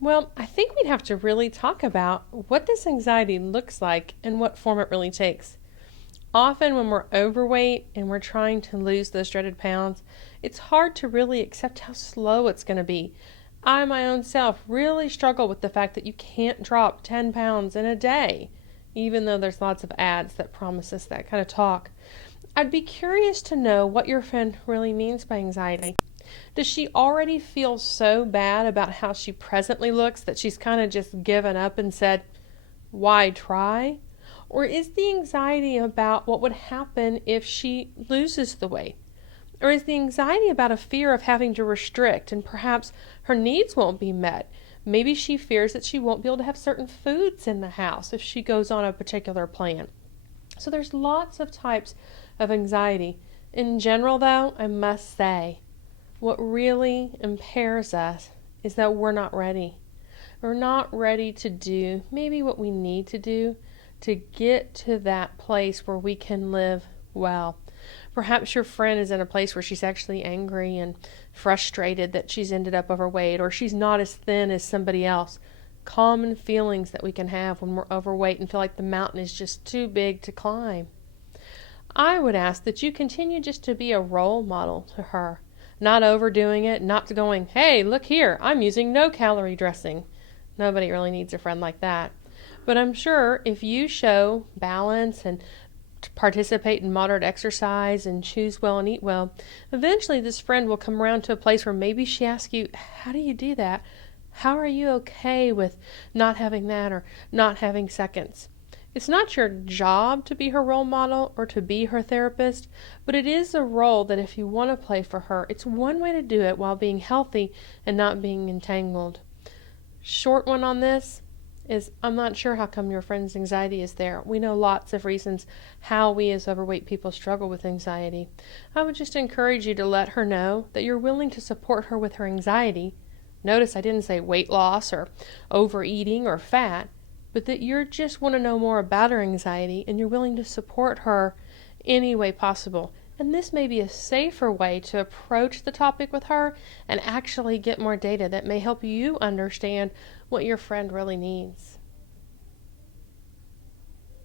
Well, I think we'd have to really talk about what this anxiety looks like and what form it really takes. Often, when we're overweight and we're trying to lose those dreaded pounds, it's hard to really accept how slow it's going to be. I, my own self, really struggle with the fact that you can't drop 10 pounds in a day, even though there's lots of ads that promise us that kind of talk. I'd be curious to know what your friend really means by anxiety. Does she already feel so bad about how she presently looks that she's kind of just given up and said, why try? Or is the anxiety about what would happen if she loses the weight? Or is the anxiety about a fear of having to restrict and perhaps her needs won't be met? Maybe she fears that she won't be able to have certain foods in the house if she goes on a particular plan. So there's lots of types of anxiety. In general, though, I must say, what really impairs us is that we're not ready. We're not ready to do maybe what we need to do to get to that place where we can live well. Perhaps your friend is in a place where she's actually angry and frustrated that she's ended up overweight, or she's not as thin as somebody else. Common feelings that we can have when we're overweight and feel like the mountain is just too big to climb. I would ask that you continue just to be a role model to her, not overdoing it, not going, hey, look here, I'm using no calorie dressing. Nobody really needs a friend like that. But I'm sure if you show balance and participate in moderate exercise and choose well and eat well, eventually this friend will come around to a place where maybe she asks you, how do you do that? How are you okay with not having that or not having seconds? It's not your job to be her role model or to be her therapist, but it is a role that if you want to play for her, it's one way to do it while being healthy and not being entangled. Short one on this is I'm not sure how come your friend's anxiety is there. We know lots of reasons how we as overweight people struggle with anxiety. I would just encourage you to let her know that you're willing to support her with her anxiety. Notice I didn't say weight loss or overeating or fat, but that you just want to know more about her anxiety and you're willing to support her any way possible. And this may be a safer way to approach the topic with her and actually get more data that may help you understand what your friend really needs.